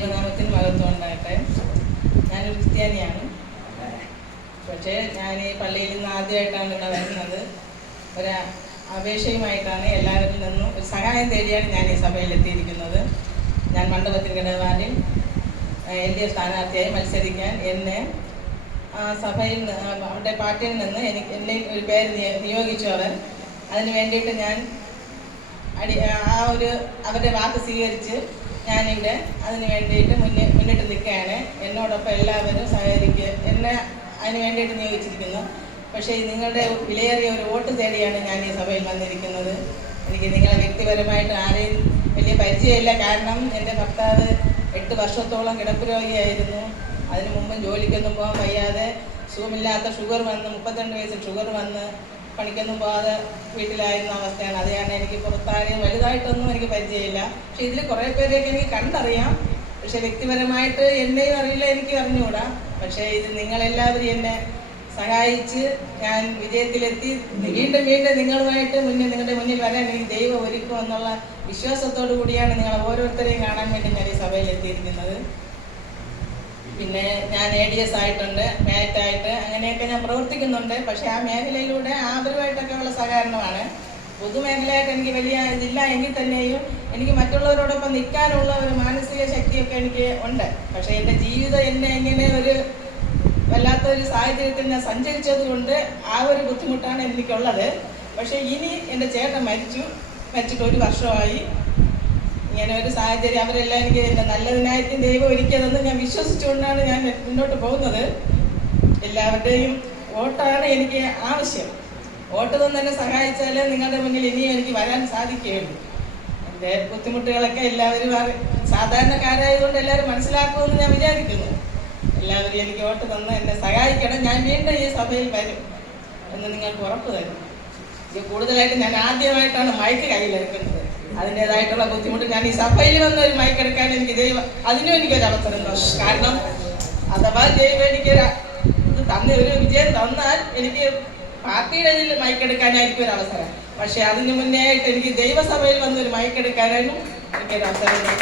ദൈവനാമത്തിന് മഹത്വം ഉണ്ടാകട്ടെ. ഞാനൊരു ക്രിസ്ത്യാനിയാണ്. പക്ഷേ ഞാൻ ഈ പള്ളിയിൽ നിന്ന് ആദ്യമായിട്ടാണ് ഇവിടെ വരുന്നത്. ഒരു അപേക്ഷയുമായിട്ടാണ് എല്ലാവരിൽ നിന്നും ഒരു സഹായം തേടിയാണ് ഞാൻ ഈ സഭയിലെത്തിയിരിക്കുന്നത്. ഞാൻ മണ്ഡപത്തിൻകടവാലിൽ LDF സ്ഥാനാർത്ഥിയായി മത്സരിക്കാൻ എന്നെ സഭയിൽ അവരുടെ പാർട്ടിയിൽ നിന്ന് എന്നെ ഒരു പേര് നിയോഗിച്ചു അവർ. അതിന് വേണ്ടിയിട്ട് ഞാൻ അവരുടെ വാക്ക് സ്വീകരിച്ച് ഞാനിവിടെ അതിന് വേണ്ടിയിട്ട് മുന്നിട്ട് നിൽക്കുകയാണ്. എന്നോടൊപ്പം എല്ലാവരും എന്നെ അതിന് വേണ്ടിയിട്ട് നിയോഗിച്ചിരിക്കുന്നു. പക്ഷേ നിങ്ങളുടെ വിലയേറിയ ഒരു വോട്ട് തേടിയാണ് ഞാൻ ഈ സഭയിൽ വന്നിരിക്കുന്നത്. എനിക്ക് നിങ്ങളെ വ്യക്തിപരമായിട്ട് ആരെയും വലിയ പരിചയമില്ല. കാരണം എൻ്റെ ഭർത്താവ് 8 വർഷത്തോളം കിടപ്പ് രോഗിയായിരുന്നു. അതിന് മുമ്പും ജോലിക്കൊന്നും പോകാൻ വയ്യാതെ സുഖമില്ലാത്ത ഷുഗർ വന്ന് 32 വയസ്സിൽ ഷുഗർ വന്ന് പണിക്കൊന്നും പോകാതെ വീട്ടിലായിരുന്ന അവസ്ഥയാണ്. അത് കാരണം എനിക്ക് പുറത്താരെയും വലുതായിട്ടൊന്നും എനിക്ക് പരിചയമില്ല. പക്ഷെ ഇതിൽ കുറേ പേരെയൊക്കെ എനിക്ക് കണ്ടറിയാം. പക്ഷെ വ്യക്തിപരമായിട്ട് എന്നെയും അറിയില്ല, എനിക്ക് അറിഞ്ഞുകൂടാ. പക്ഷേ ഇത് നിങ്ങളെല്ലാവരും എന്നെ സഹായിച്ച് ഞാൻ വിജയത്തിലെത്തി വീണ്ടും നിങ്ങളുമായിട്ട് നിങ്ങളുടെ മുന്നിൽ വരാൻ എനിക്ക് ദൈവം ഒരുക്കും എന്നുള്ള വിശ്വാസത്തോടു കൂടിയാണ് നിങ്ങൾ ഓരോരുത്തരെയും കാണാൻ വേണ്ടി ഞാൻ ഈ സഭയിൽ എത്തിയിരിക്കുന്നത്. പിന്നെ ഞാൻ ADS ആയിട്ടുണ്ട്, മാറ്റായിട്ട് അങ്ങനെയൊക്കെ ഞാൻ പ്രവർത്തിക്കുന്നുണ്ട്. പക്ഷേ ആ മേഖലയിലൂടെ അവരുമായിട്ടൊക്കെ ഉള്ള സഹകരണമാണ്. പൊതുമേഖലയായിട്ട് എനിക്ക് വലിയ ഇതില്ല എങ്കിൽ തന്നെയും എനിക്ക് മറ്റുള്ളവരോടൊപ്പം നിൽക്കാനുള്ള ഒരു മാനസിക ശക്തിയൊക്കെ എനിക്ക് ഉണ്ട്. പക്ഷേ എൻ്റെ ജീവിതം എന്നെ ഇങ്ങനെ ഒരു വല്ലാത്തൊരു സാഹചര്യത്തിൽ ഞാൻ സഞ്ചരിച്ചത് കൊണ്ട് ആ ഒരു ബുദ്ധിമുട്ടാണ് എനിക്കുള്ളത്. പക്ഷേ ഇനി എൻ്റെ ചേട്ടൻ മരിച്ചിട്ട് 1 വർഷമായി. ഇങ്ങനെ ഒരു സാഹചര്യം അവരെല്ലാം എനിക്ക് എൻ്റെ നല്ലതിനായിട്ട് ദൈവം ഒരുക്കിയതെന്ന് ഞാൻ വിശ്വസിച്ചുകൊണ്ടാണ് ഞാൻ മുന്നോട്ട് പോകുന്നത്. എല്ലാവരുടെയും വോട്ടാണ് എനിക്ക് ആവശ്യം. വോട്ട് തന്നെ സഹായിച്ചാലേ നിങ്ങളുടെ മുന്നിൽ ഇനിയും എനിക്ക് വരാൻ സാധിക്കുകയുള്ളൂ. എൻ്റെ ബുദ്ധിമുട്ടുകളൊക്കെ എല്ലാവരും സാധാരണക്കാരായതുകൊണ്ട് എല്ലാവരും മനസ്സിലാക്കുമെന്ന് ഞാൻ വിചാരിക്കുന്നു. എല്ലാവരും എനിക്ക് വോട്ട് തന്ന് എന്നെ സഹായിക്കണം. ഞാൻ വീണ്ടും ഈ സഭയിൽ വരും എന്ന് നിങ്ങൾക്ക് ഉറപ്പ് തരും. ഇത് കൂടുതലായിട്ട് ഞാൻ ആദ്യമായിട്ടാണ് മൈക്ക് കയ്യിലെടുക്കുന്നത്. അതിൻ്റെതായിട്ടുള്ള ബുദ്ധിമുട്ട് ഞാൻ ഈ സഭയിൽ വന്ന ഒരു മൈക്ക് എടുക്കാൻ എനിക്ക് ദൈവം അതിനും എനിക്കൊരു അവസരം തന്നു. കാരണം അഥവാ ദൈവം എനിക്കൊരു ഒരു വിജയം തന്നാൽ എനിക്ക് പാർട്ടിയുടെ ഇതിൽ മൈക്ക് എടുക്കാനായിരിക്കും ഒരു അവസരം. പക്ഷെ അതിന് മുന്നേ ആയിട്ട് എനിക്ക് ദൈവസഭയിൽ വന്നൊരു മൈക്ക് എടുക്കാനും എനിക്കൊരു അവസരം തന്നു.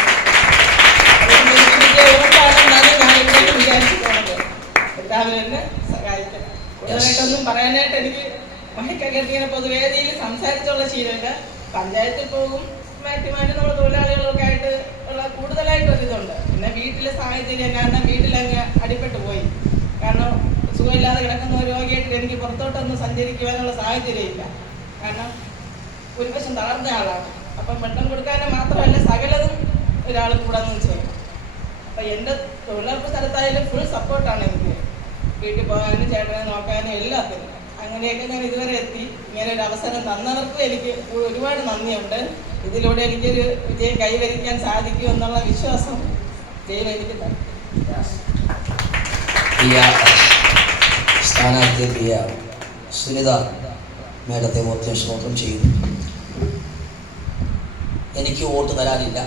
എല്ലാവരും എന്നെ സഹായിക്കണം. കൂടുതലായിട്ടൊന്നും പറയാനായിട്ട് എനിക്ക് മൈക്കൊക്കെ ഇങ്ങനെ പൊതുവേദിയിൽ സംസാരിച്ചുള്ള ശീലമില്ല. പഞ്ചായത്തിൽ പോകും, മാറ്റുമാനും നമ്മൾ തൊഴിലാളികളൊക്കെ ആയിട്ട് ഉള്ള കൂടുതലായിട്ടൊരിതുണ്ട്. പിന്നെ വീട്ടിലെ സാഹചര്യം കാരണം വീട്ടിലങ്ങ് അടിപ്പെട്ടു പോയി. കാരണം സുഖമില്ലാതെ കിടക്കുന്ന ഒരു രോഗിയായിട്ട് എനിക്ക് പുറത്തോട്ടൊന്നും സഞ്ചരിക്കുവാനുള്ള സാഹചര്യമില്ല. കാരണം ഒരു വശം തളർന്ന ആളാണ്. അപ്പം വെള്ളം കൊടുക്കാനും മാത്രമല്ല സകലതും ഒരാൾ കൂടെ നിന്ന് ചെയ്യും. അപ്പം എൻ്റെ തൊഴിലുറപ്പ് സ്ഥലത്തായാലും ഫുൾ സപ്പോർട്ടാണ് എനിക്ക്. വീട്ടിൽ പോകാനും ചേട്ടനെ നോക്കാനും എല്ലാത്തിനും. അങ്ങനെയൊക്കെ ഞാൻ ഇതുവരെ എത്തി. ഇങ്ങനെ ഒരു അവസരം തന്നവർക്കും എനിക്ക് ഒരുപാട് നന്ദിയുണ്ട്. ഇതിലൂടെ എനിക്കൊരു വിജയം കൈവരിക്കാൻ സാധിക്കും എന്നുള്ള വിശ്വാസം ദൈവം എനിക്ക് തരും. സ്ഥാനാർത്ഥി സുനിത മേഡത്തെ ഓർത്ത് സ്തോത്രം ചെയ്യുന്നു. എനിക്ക് വോട്ട് തരാനില്ല.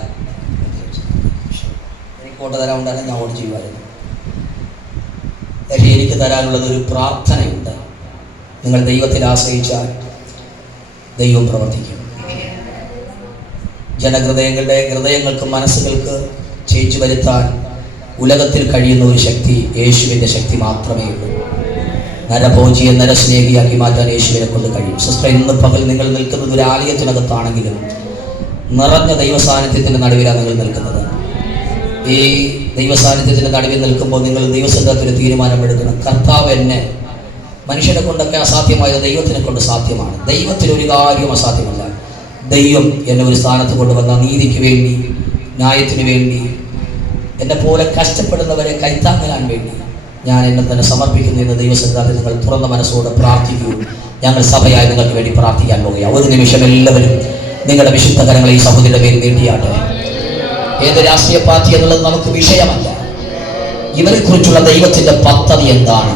എനിക്ക് വോട്ട് തരാനുണ്ടായാലും ഞാൻ വോട്ട് ചെയ്യുമായിരുന്നു. പക്ഷേ എനിക്ക് തരാനുള്ളത് ഒരു പ്രാർത്ഥനയുണ്ട്. നിങ്ങൾ ദൈവത്തിൽ ആശ്രയിച്ചാൽ ദൈവം പ്രവർത്തിക്കും. ഹൃദയങ്ങൾക്ക് മനസ്സുകൾക്ക് ചേഞ്ച് വരുത്താൻ ഉലകത്തിൽ കഴിയുന്ന ഒരു ശക്തി യേശുവിൻ്റെ ശക്തി മാത്രമേ ഉള്ളൂ. നരഭോജിയെ നരസ്നേഹിയാക്കി മാറ്റാൻ യേശുവിനെ കൊണ്ട് കഴിയും. സിസ്റ്റർ, ഇന്ന് പകൽ നിങ്ങൾ നിൽക്കുന്നത് ഒരു ആലയത്തിനകത്താണെങ്കിലും നിറഞ്ഞ ദൈവസാന്നിധ്യത്തിൻ്റെ നടുവിലാണ് നിങ്ങൾ നിൽക്കുന്നത്. ഈ ദൈവസാന്നിധ്യത്തിൻ്റെ നടുവിൽ നിൽക്കുമ്പോൾ നിങ്ങൾ ദൈവസംഘത്തിന് തീരുമാനമെടുക്കണം. കർത്താവ് എന്നെ മനുഷ്യനെ കൊണ്ടൊക്കെ അസാധ്യമായത് ദൈവത്തിനെ കൊണ്ട് സാധ്യമാണ്. ദൈവത്തിന് ഒരു കാര്യം അസാധ്യമല്ല. ദൈവം എന്നെ ഒരു സ്ഥാനത്ത് കൊണ്ടുവന്ന നീതിക്ക് വേണ്ടി, ന്യായത്തിന് വേണ്ടി, എന്നെ പോലെ കഷ്ടപ്പെടുന്നവരെ കൈത്താങ്ങാൻ വേണ്ടി ഞാൻ എന്നെ തന്നെ സമർപ്പിക്കുന്നു എന്ന് ദൈവസംഘത്തിൽ നിങ്ങൾ തുറന്ന മനസ്സോടെ പ്രാർത്ഥിക്കൂ. ഞങ്ങൾ സഭയായി നിങ്ങൾക്ക് വേണ്ടി പ്രാർത്ഥിക്കാൻ പോകുകയാണ്. ഒരു നിമിഷം എല്ലാവരും നിങ്ങളുടെ വിശുദ്ധ കരങ്ങളെ ഈ സഹോദരിയുടെ പേര് നീട്ടിയാട്ടെ. ഏത് രാഷ്ട്രീയ പാർട്ടി എന്നുള്ളത് നമുക്ക് വിഷയമല്ല. ഇവരെ കുറിച്ചുള്ള ദൈവത്തിന്റെ പദ്ധതി എന്താണ്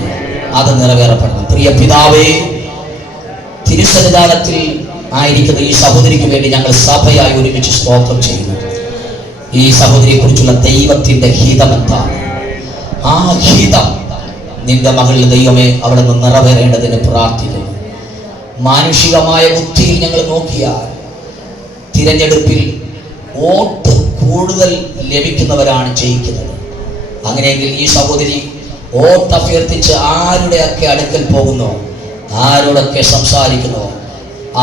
അത് നിറവേറപ്പെടണം. പ്രിയ പിതാവേ, തിരുസന്നിധാനത്തിൽ ആയിരിക്കുന്ന ഈ സഹോദരിക്ക് വേണ്ടി ഞങ്ങൾ സഭയായി ഒരുമിച്ച് സ്തോത്രം ചെയ്യുന്നു. ഈ സഹോദരിയെ കുറിച്ചുള്ള ദൈവത്തിന്റെ ഹിതം എന്താണ്? ആ ഹിതം നിന്റെ മകളിൽ ദൈവമേ അവിടെ നിന്ന് നിറവേറേണ്ടതിന് പ്രാർത്ഥിക്കുന്നു. മാനുഷികമായ ബുദ്ധിയിൽ ഞങ്ങൾ നോക്കിയാൽ തിരഞ്ഞെടുപ്പിൽ വോട്ട് കൂടുതൽ ലഭിക്കുന്നവരാണ് ജയിക്കുന്നത്. അങ്ങനെയെങ്കിൽ ഈ സഹോദരി ഓട്ടഭ്യർത്ഥിച്ച് ആരുടെയൊക്കെ അടുക്കൽ പോകുന്നോ, ആരോടൊക്കെ സംസാരിക്കുന്നോ,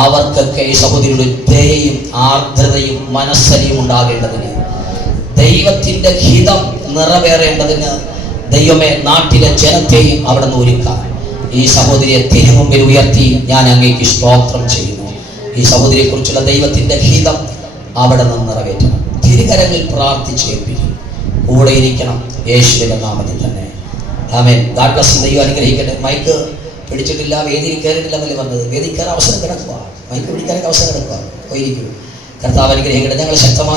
അവർക്കൊക്കെ ഈ സഹോദരിയുടെ ദയയും ആർദ്രതയും മനസ്സലിയും ഉണ്ടാകേണ്ടതിന്, ദൈവത്തിൻ്റെ ഹിതം നിറവേറേണ്ടതിന് ദൈവമേ നാട്ടിലെ ജനത്തെയും അവിടെ നിന്ന് ഒരുക്കാം. ഈ സഹോദരിയെ തിരുമുമ്പിൽ ഉയർത്തി ഞാൻ അങ്ങേക്ക് സ്തോത്രം ചെയ്യുന്നു. ഈ സഹോദരിയെ കുറിച്ചുള്ള ദൈവത്തിൻ്റെ ഹിതം അവിടെ നിന്ന് നിറവേറ്റണം. തിരുകരങ്ങളിൽ പ്രാർത്ഥിച്ചേൽപ്പിക്കും. കൂടെ ഇരിക്കണം യേശുവിൻ്റെ നാമത്തിൽ തന്നെ. ആമേൻ. God bless. ദൈവം അനുഗ്രഹിക്കട്ടെ. മൈക്ക് പിടിച്ചിട്ടില്ല, വേദിയിൽ കയറിയിട്ടില്ല എന്നല്ലേ പറഞ്ഞത്. വേദിയിൽ കയറാൻ അവസരം കിടക്കുക, മൈക്ക് പിടിക്കാനൊക്കെ അവസരം കിടക്കുക. പോയിരിക്കും. കർത്താവ് അനുഗ്രഹിക്കട്ടെ. ഞങ്ങൾ ശക്തമായി